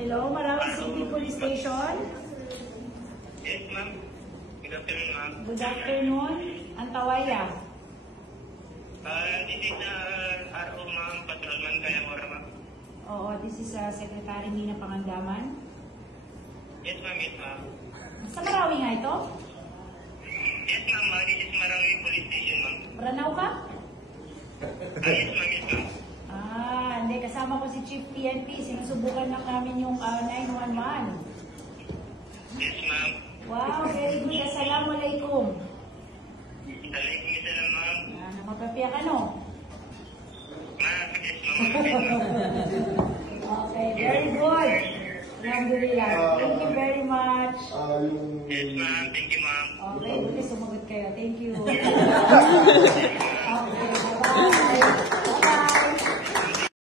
Hello, Marawi City Police Station. Yes, ma'am. Good afternoon, ma'am. Good afternoon. Antawaya. This is RO, ma'am. Patrolman Kayamora, ma'am. Oo, this is Secretary Mina Pangandaman. Yes, ma'am. Yes, ma'am. Sa Marawi nga ito? Yes, ma'am. This is Marawi Police Station, ma'am. Branaw ka? Yes, ma'am. Yes, ma'am. Hindi. Kasama ko si Chief PNP. Sinusubukan lang namin yung 911. Yes, ma'am. Wow, very good. Assalamualaikum. Alaikum salam, ma'am. Namapapiyak ka, no? Ma'am, yes, ma'am. Okay, very good. Alhamdulillah. Thank you very much. Yes, ma'am. Thank you, ma'am. Okay, buti sumagot kayo. Thank you.